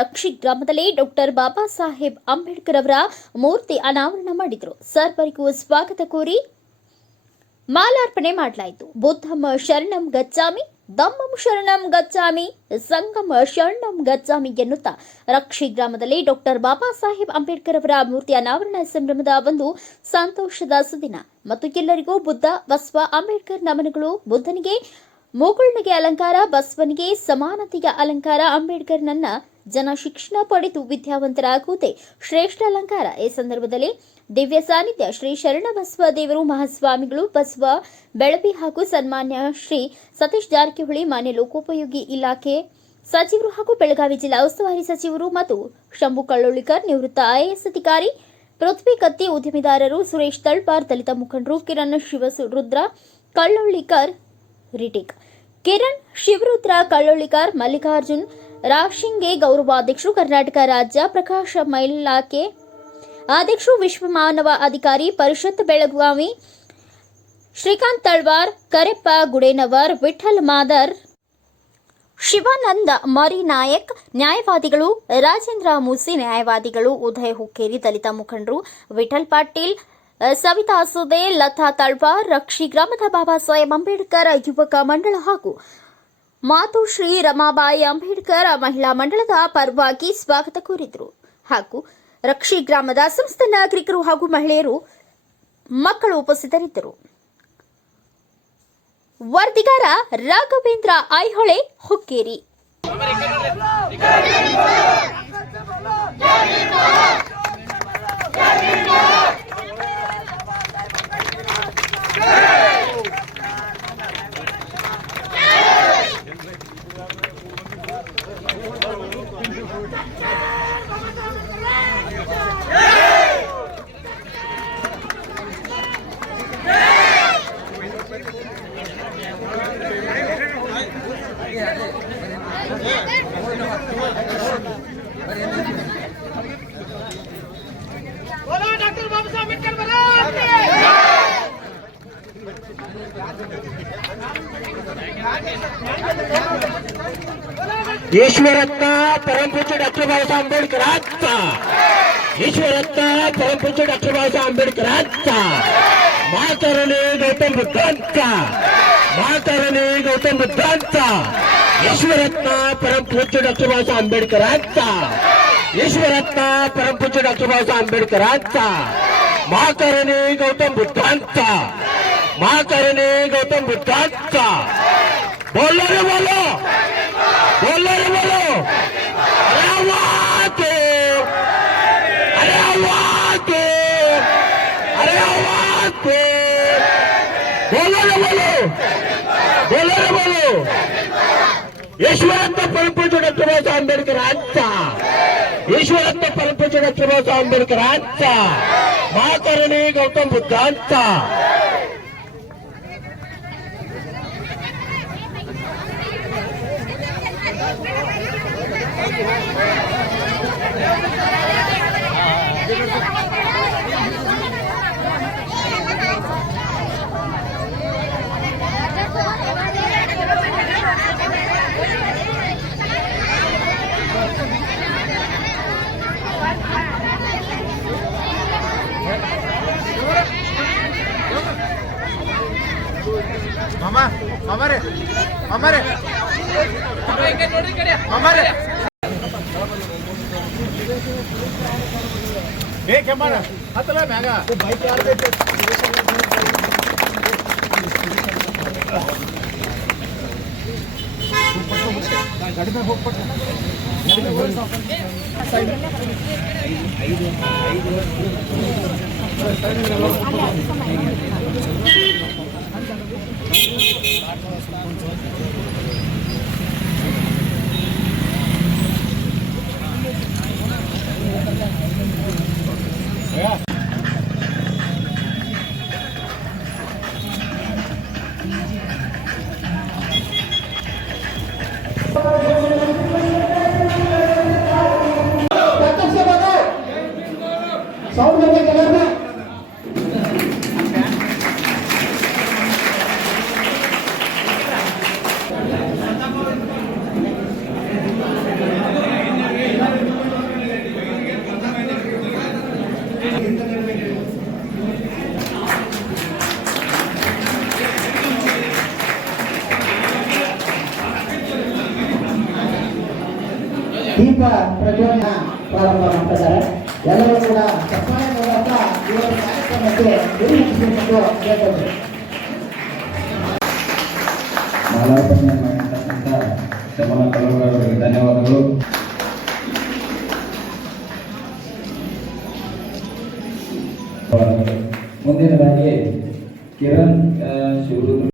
ರಕ್ಷಿ ಗ್ರಾಮದಲ್ಲಿ ಡಾಕ್ಟರ್ ಬಾಬಾ ಸಾಹೇಬ್ ಅಂಬೇಡ್ಕರ್ ಅವರ ಮೂರ್ತಿ ಅನಾವರಣ ಮಾಡಿದರು. ಸರ್ವರಿಗೂ ಸ್ವಾಗತ ಕೋರಿ ಮಾಲಾರ್ಪಣೆ ಮಾಡಲಾಯಿತು. ಬುದ್ಧಂ ಶರಣಂ ಗಚ್ಚಾಮಿ, ಧಮ್ಮಂ ಶರಣಂ ಗಚ್ಚಾಮಿ, ಸಂಗಮ ಶರಣಂ ಗಚ್ಚಾಮಿ ಎನ್ನುತ್ತಾ ರಕ್ಷಿ ಗ್ರಾಮದಲ್ಲಿ ಡಾಕ್ಟರ್ ಬಾಬಾ ಸಾಹೇಬ್ ಅಂಬೇಡ್ಕರ್ ಅವರ ಮೂರ್ತಿ ಅನಾವರಣ ಸಂಭ್ರಮದ ಒಂದು ಸಂತೋಷದ ಸುದಿನ ಮತ್ತು ಎಲ್ಲರಿಗೂ ಬುದ್ಧ ಬಸವ ಅಂಬೇಡ್ಕರ್ ನಮನಗಳು. ಬುದ್ಧನಿಗೆ ಮೂಗುಳ್ಳಿಗೆ ಅಲಂಕಾರ, ಬಸವನಿಗೆ ಸಮಾನತೆಯ ಅಲಂಕಾರ, ಅಂಬೇಡ್ಕರ್ ನನ್ನ ಜನ ಶಿಕ್ಷಣ ಪಡೆದು ವಿದ್ಯಾವಂತರಾಗುವುದೇ ಶ್ರೇಷ್ಠ ಅಲಂಕಾರ. ಈ ಸಂದರ್ಭದಲ್ಲಿ ದಿವ್ಯ ಸಾನ್ನಿಧ್ಯ ಶ್ರೀ ಶರಣಬಸವ ದೇವರು ಮಹಾಸ್ವಾಮಿಗಳು, ಬಸವ ಬೆಳಬಿ ಹಾಗೂ ಸನ್ಮಾನ್ಯ ಶ್ರೀ ಸತೀಶ್ ಜಾರಕಿಹೊಳಿ, ಮಾನ್ಯ ಲೋಕೋಪಯೋಗಿ ಇಲಾಖೆ ಸಚಿವರು ಹಾಗೂ ಬೆಳಗಾವಿ ಜಿಲ್ಲಾ ಉಸ್ತುವಾರಿ ಸಚಿವರು ಮತ್ತು ಶಂಭು ಕಳ್ಳೋಳಿಕರ್, ನಿವೃತ್ತ ಐಎಎಸ್ ಅಧಿಕಾರಿ ಪೃಥ್ವಿ ಕತ್ತಿ, ಉದ್ಯಮಿದಾರರು ಸುರೇಶ್ ತಳ್ಪಾರ್, ದಲಿತ ಮುಖಂಡರು ಕಿರಣ್ ಶಿವರುದ್ರ ಕಳ್ಳೋಳಿಕರ್, ರಿಟಿಕ್ ಕಿರಣ್ ಶಿವರುದ್ರ ಕಳ್ಳೋಳಿಕರ್, ಮಲ್ಲಿಕಾರ್ಜುನ್ ರಾಶಿಂಗೆ ಗೌರವಾಧ್ಯಕ್ಷರು, ಕರ್ನಾಟಕ ರಾಜ್ಯ ಪ್ರಕಾಶ ಮೈಲಾಖೆ ಅಧ್ಯಕ್ಷರು, ವಿಶ್ವ ಮಾನವ ಅಧಿಕಾರಿ ಪರಿಷತ್ ಬೆಳಗಾವಿ ಶ್ರೀಕಾಂತ್ ತಳ್ವಾರ್, ಕರೆಪ್ಪ ಗುಡೇನವರ್, ವಿಠಲ್ ಮಾದರ್, ಶಿವಾನಂದ ಮರಿನಾಯಕ್ ನ್ಯಾಯವಾದಿಗಳು, ರಾಜೇಂದ್ರ ಮೂಸಿ ನ್ಯಾಯವಾದಿಗಳು, ಉದಯ್ ಹುಕ್ಕೇರಿ ದಲಿತ ಮುಖಂಡರು, ವಿಠಲ್ ಪಾಟೀಲ್, ಸವಿತಾ ಸುದೆ, ಲತಾ ತಳ್ವಾರ್, ರಕ್ಷಿ ಗ್ರಾಮದ ಬಾಬಾ ಸಾಹೇಬ್ ಅಂಬೇಡ್ಕರ್ ಯುವಕ ಮಂಡಳ ಹಾಗೂ ಮಾತುಶ್ರೀ ರಮಾಬಾಯಿ ಅಂಬೇಡ್ಕರ್ ಮಹಿಳಾ ಮಂಡಳದ ಪರವಾಗಿ ಸ್ವಾಗತ ಕೋರಿದರು. ಹಾಗೂ ರಕ್ಷಿ ಗ್ರಾಮದ ಸಮಸ್ತ ನಾಗರಿಕರು ಹಾಗೂ ಮಹಿಳೆಯರು, ಮಕ್ಕಳು ಉಪಸ್ಥಿತರಿದ್ದರು. ವರದಿಗಾರ ರಾಘವೇಂದ್ರ ಐಹೊಳೆ, ಹುಕ್ಕೇರಿ. डॉक्टर बाबा साहब अम्बेडकर ईश्वरत्न परमपूज्य डॉक्टर बाबासाहेब आंबेडकरांचा, ईश्वरत्न परमपूज्य डॉक्टर बाबासाहेब आंबेडकरांचा, महातरुणी गौतम बुद्धांचा, महातरुणी गौतम बुद्धांचा, ईश्वरत्न परमपूज्य डॉक्टर बाबासाहेब आंबेडकरांचा, ईश्वरत्न परमपूज्य डॉक्टर बाबासाहेब आंबेडकरांचा, महातरुणी गौतम बुद्धांचा, महातरुणी गौतम बुद्धांचा. बोलो रे बोलो, बोलो रे बोलो, अरे आवाज दो, अरे आवाज दो, अरे आवाज दो, बोलो रे बोलो, बोलो रे बोलो. ईश्वरत्न परमपूज्य डॉक्टर बाबासाहेब आंबेडकरांचा, ईश्वरत्न परमपूज्य डॉक्टर बाबासाहेब आंबेडकरांचा, महाकरुणी गौतम बुद्धांचा. मामा हमारे हमारे हमारे एक हमारा हतला महंगा तो भाई क्या गाड़ी में होಗ್ಬಿಟ್ಟು गाड़ी में ಹೋಗಿ ಸೈಡ್ साउंड करके कलर में ಪ್ರಚೋದನೆ ಪ್ರಾರಂಭ ಮಾಡ್ತಿದ್ದಾರೆ. ಎಲ್ಲರೂ ಕೂಡ ಚಪ್ಪಾಳೆ ಮೂಲಕ ಈ ಒಂದು ಕಾರ್ಯಕ್ರಮಕ್ಕೆ ಗುರಿ ಮುಟ್ಟಿಸಬೇಕು ಕೇಳ್ಕೊಳ್ತೀವಿ. ಮಾಲಾರ್ಪಣೆ ಮಾಡಿರ್ತಕ್ಕಂಥ ಶಮನ ಕಲಾವಿದರಿಗೆ ಧನ್ಯವಾದಗಳು. ಮುಂದಿನದಾಗಿ ಕಿರಣ್ ಶಿವರುದ್ರ